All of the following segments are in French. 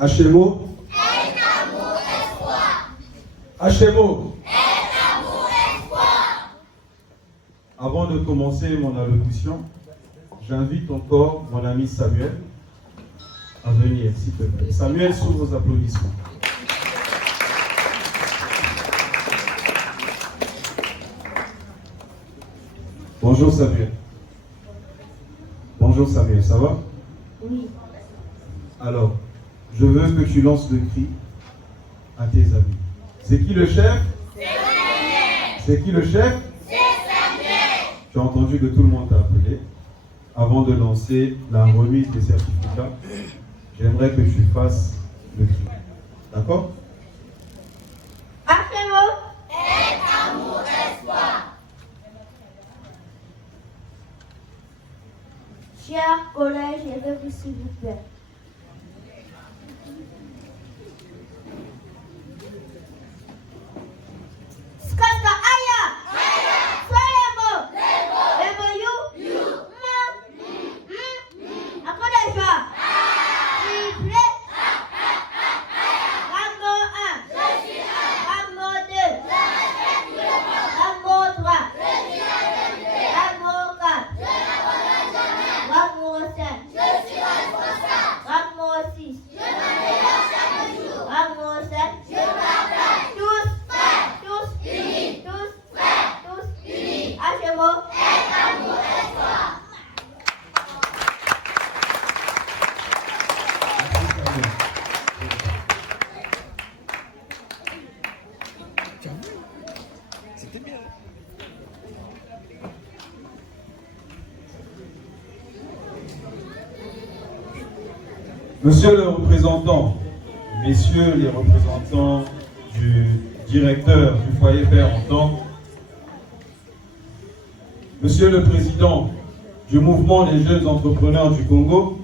HMO. HMO. Avant de commencer mon allocution, j'invite encore mon ami Samuel à venir, s'il te plaît. Samuel, sous vos applaudissements. Bonjour Samuel. Bonjour Samuel, ça va? Oui. Alors, je veux que tu lances le cri à tes amis. C'est qui le chef? C'est Samuel. C'est qui le chef? C'est Samuel. Tu as entendu que tout le monde t'a appelé. Avant de lancer la remise des certificats, j'aimerais que tu fasses le cri. D'accord? HMO. Aide, amour, espoir. Chers collèges élèves, s'il vous plaît. Skaka aya. Soyez you. Après les joies. Sifflet. Rambo 1. Rambo 2. Rambo 3. Rambo 4. Rambo 5. Rambo 6. Rambo 7. Tous unis. HMO. Monsieur le représentant, messieurs les représentants du directeur du foyer Père Entend, monsieur le président du mouvement des jeunes entrepreneurs du Congo,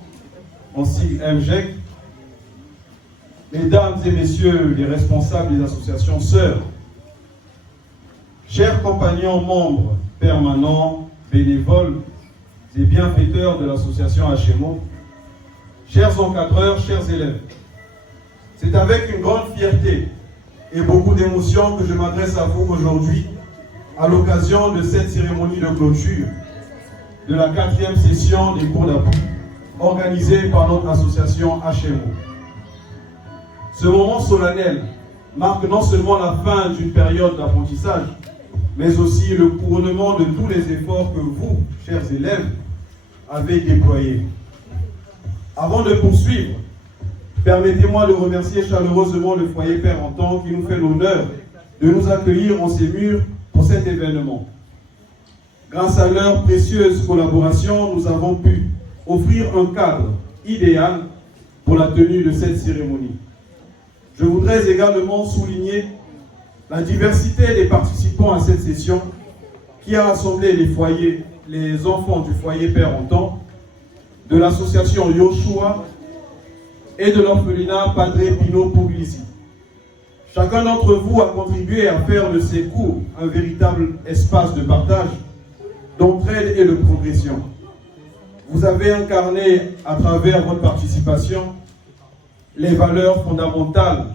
en sigle MJEC, mesdames et messieurs les responsables des associations sœurs, chers compagnons membres permanents, bénévoles et bienfaiteurs de l'association HMO, chers encadreurs, chers élèves, c'est avec une grande fierté et beaucoup d'émotion que je m'adresse à vous aujourd'hui à l'occasion de cette cérémonie de clôture de la 4e session des cours d'appui organisée par notre association HMO. Ce moment solennel marque non seulement la fin d'une période d'apprentissage, mais aussi le couronnement de tous les efforts que vous, chers élèves, avez déployés. Avant de poursuivre, permettez-moi de remercier chaleureusement le foyer Père Entend qui nous fait l'honneur de nous accueillir en ces murs pour cet événement. Grâce à leur précieuse collaboration, nous avons pu offrir un cadre idéal pour la tenue de cette cérémonie. Je voudrais également souligner la diversité des participants à cette session qui a rassemblé les enfants du foyer Père Entend, de l'association Yoshua et de l'orphelinat Padre Pino Puglisi. Chacun d'entre vous a contribué à faire de ces cours un véritable espace de partage, d'entraide et de progression. Vous avez incarné à travers votre participation les valeurs fondamentales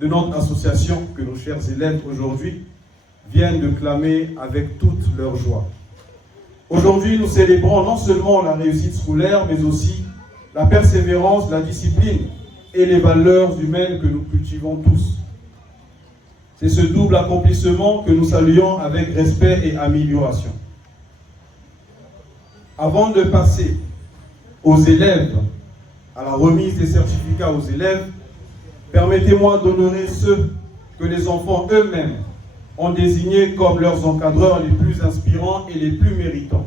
de notre association que nos chers élèves aujourd'hui viennent de clamer avec toute leur joie. Aujourd'hui, nous célébrons non seulement la réussite scolaire, mais aussi la persévérance, la discipline et les valeurs humaines que nous cultivons tous. C'est ce double accomplissement que nous saluons avec respect et amélioration. Avant de passer aux élèves, à la remise des certificats aux élèves, permettez-moi d'honorer ceux que les enfants eux-mêmes ont désignés comme leurs encadreurs les plus inspirants et les plus méritants.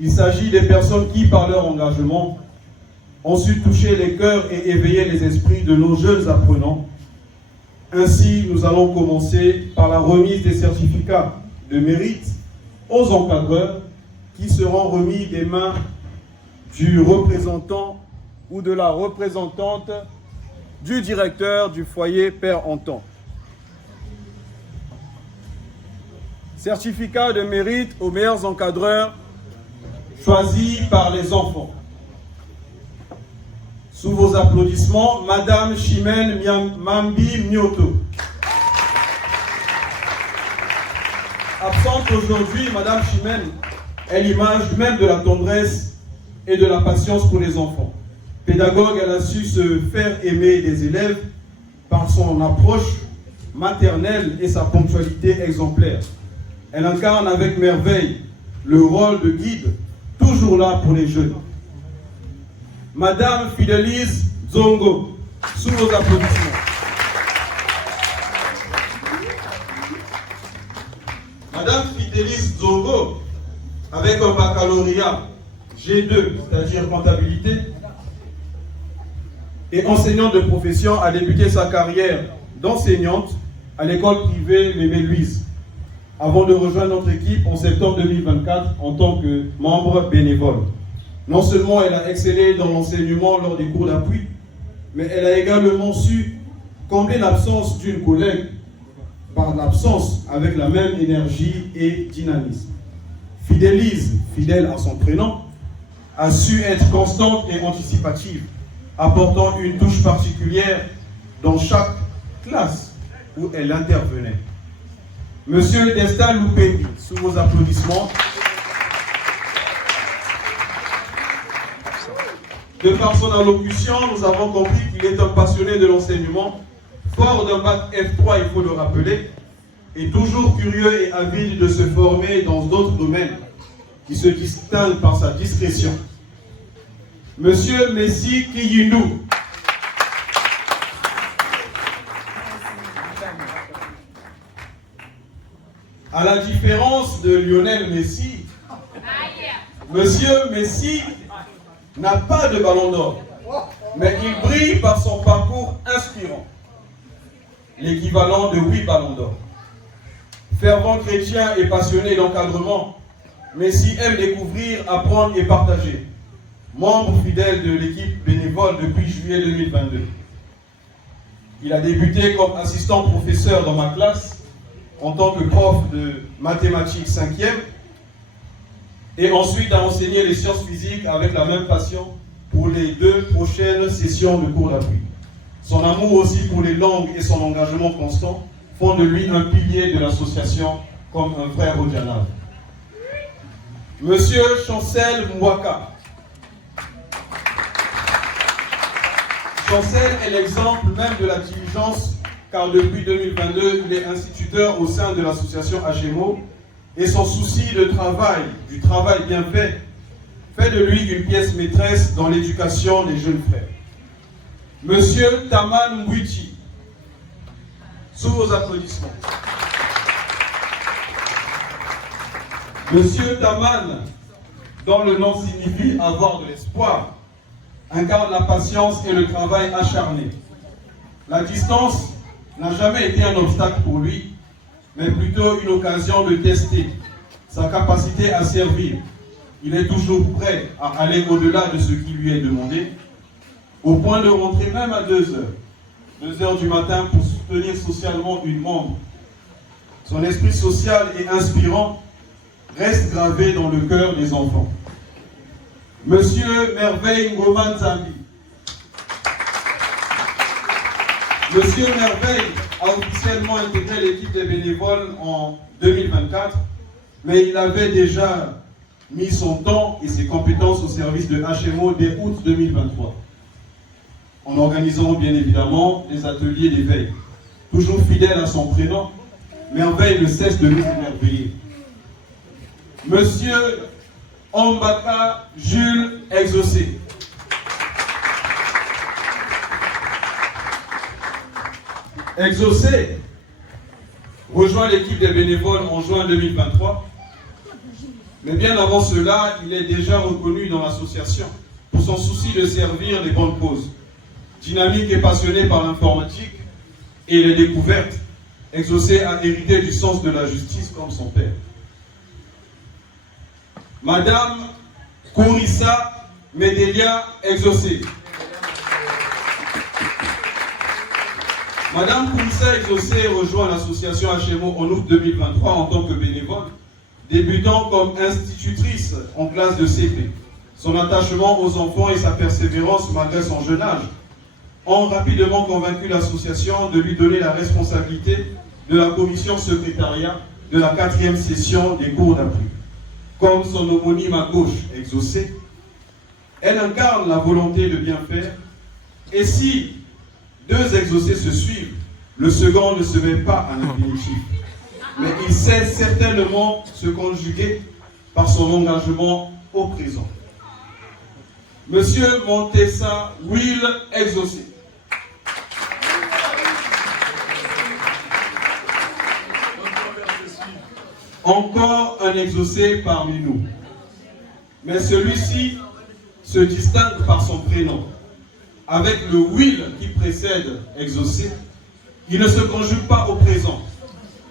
Il s'agit des personnes qui, par leur engagement, ont su toucher les cœurs et éveiller les esprits de nos jeunes apprenants. Ainsi, nous allons commencer par la remise des certificats de mérite aux encadreurs qui seront remis des mains du représentant ou de la représentante du directeur du foyer Père Entend. Certificat de mérite aux meilleurs encadreurs choisis par les enfants. Sous vos applaudissements, Madame Chimène Mambi Mioto. Absente aujourd'hui, Madame Chimène est l'image même de la tendresse et de la patience pour les enfants. Pédagogue, elle a su se faire aimer des élèves par son approche maternelle et sa ponctualité exemplaire. Elle incarne avec merveille le rôle de guide, toujours là pour les jeunes. Madame Fidelise Zongo, sous vos applaudissements. Madame Fidelise Zongo, avec un baccalauréat G2, c'est-à-dire comptabilité, et enseignante de profession, a débuté sa carrière d'enseignante à l'école privée Mémé Louise, avant de rejoindre notre équipe en septembre 2024 en tant que membre bénévole. Non seulement elle a excellé dans l'enseignement lors des cours d'appui, mais elle a également su combler l'absence d'une collègue par l'absence avec la même énergie et dynamisme. Fidélise, fidèle à son prénom, a su être constante et anticipative, apportant une touche particulière dans chaque classe où elle intervenait. Monsieur Destin Loupendi, sous vos applaudissements. De par son allocution, nous avons compris qu'il est un passionné de l'enseignement, fort d'un bac F3, il faut le rappeler, et toujours curieux et avide de se former dans d'autres domaines qui se distinguent par sa discrétion. Monsieur Messi Kiyindou. À la différence de Lionel Messi, Monsieur Messi n'a pas de ballon d'or, mais il brille par son parcours inspirant, l'équivalent de 8 ballons d'or. Fervent chrétien et passionné d'encadrement, Messi aime découvrir, apprendre et partager. Membre fidèle de l'équipe bénévole depuis juillet 2022. Il a débuté comme assistant professeur dans ma classe en tant que prof de mathématiques 5e et ensuite a enseigné les sciences physiques avec la même passion pour les 2 prochaines sessions de cours d'appui. Son amour aussi pour les langues et son engagement constant font de lui un pilier de l'association comme un frère au dialogue. Monsieur Chancel Mwaka. Chancel est l'exemple même de la diligence car depuis 2022, il est instituteur au sein de l'association HMO et son souci de travail, du travail bien fait de lui une pièce maîtresse dans l'éducation des jeunes frères. Monsieur Taman Mbouiti, sous vos applaudissements. Monsieur Taman, dont le nom signifie avoir de l'espoir, incarne la patience et le travail acharné. La distance n'a jamais été un obstacle pour lui, mais plutôt une occasion de tester sa capacité à servir. Il est toujours prêt à aller au-delà de ce qui lui est demandé, au point de rentrer même à 2 heures du matin pour soutenir socialement une membre. Son esprit social et inspirant reste gravé dans le cœur des enfants. Monsieur Merveille Ngoma Nzambi. Monsieur Merveille a officiellement intégré l'équipe des bénévoles en 2024, mais il avait déjà mis son temps et ses compétences au service de HMO dès août 2023, en organisant bien évidemment des ateliers d'éveil. Toujours fidèle à son prénom, Merveille ne cesse de nous émerveiller. Monsieur Ombaka Jules Exaucé. Exaucé rejoint l'équipe des bénévoles en juin 2023. Mais bien avant cela, il est déjà reconnu dans l'association pour son souci de servir les bonnes causes. Dynamique et passionné par l'informatique et les découvertes, Exaucé a hérité du sens de la justice comme son père. Madame Kourissa Medelia Exaucé. Madame Kourissa Exaucé rejoint l'association HMO en août 2023 en tant que bénévole, débutant comme institutrice en classe de CP. son attachement aux enfants et sa persévérance malgré son jeune âge ont rapidement convaincu l'association de lui donner la responsabilité de la commission secrétariat de la 4e session des cours d'appui. Comme son homonyme à gauche, Exaucé, elle incarne la volonté de bien faire, et si deux exaucés se suivent, le second ne se met pas à l'infinitif, mais il sait certainement se conjuguer par son engagement au présent. Monsieur Montessa Will Exaucé. Encore un exaucé parmi nous. Mais celui-ci se distingue par son prénom. Avec le will qui précède exaucé, il ne se conjugue pas au présent,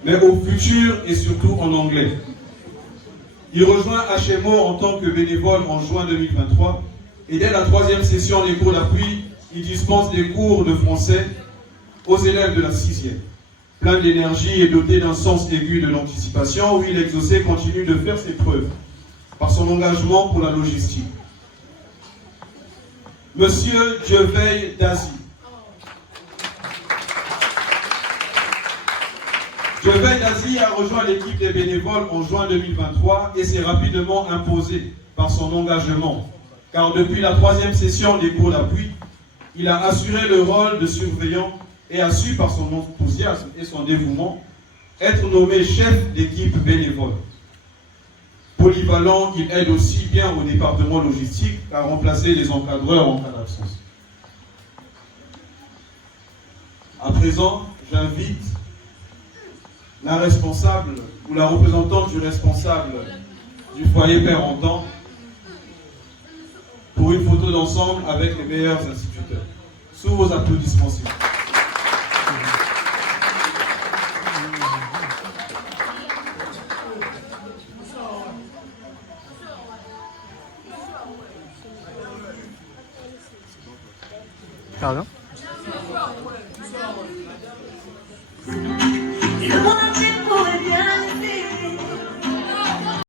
mais au futur et surtout en anglais. Il rejoint HMO en tant que bénévole en juin 2023 et dès la 3e session des cours d'appui, il dispense des cours de français aux élèves de la 6e. Plein d'énergie et doté d'un sens aigu de l'anticipation, Will Exaucé continue de faire ses preuves par son engagement pour la logistique. Monsieur Dieveil Dazi. Dieveil Dazi a rejoint l'équipe des bénévoles en juin 2023 et s'est rapidement imposé par son engagement, car depuis la 3e session des cours d'appui, il a assuré le rôle de surveillant et a su, par son enthousiasme et son dévouement, être nommé chef d'équipe bénévole. Polyvalent, il aide aussi bien au département logistique qu'à remplacer les encadreurs en cas d'absence. À présent, j'invite la responsable ou la représentante du responsable du foyer Père Antan pour une photo d'ensemble avec les meilleurs instituteurs. Sous vos applaudissements, s'il vous plaît. Pardon? Le monde entier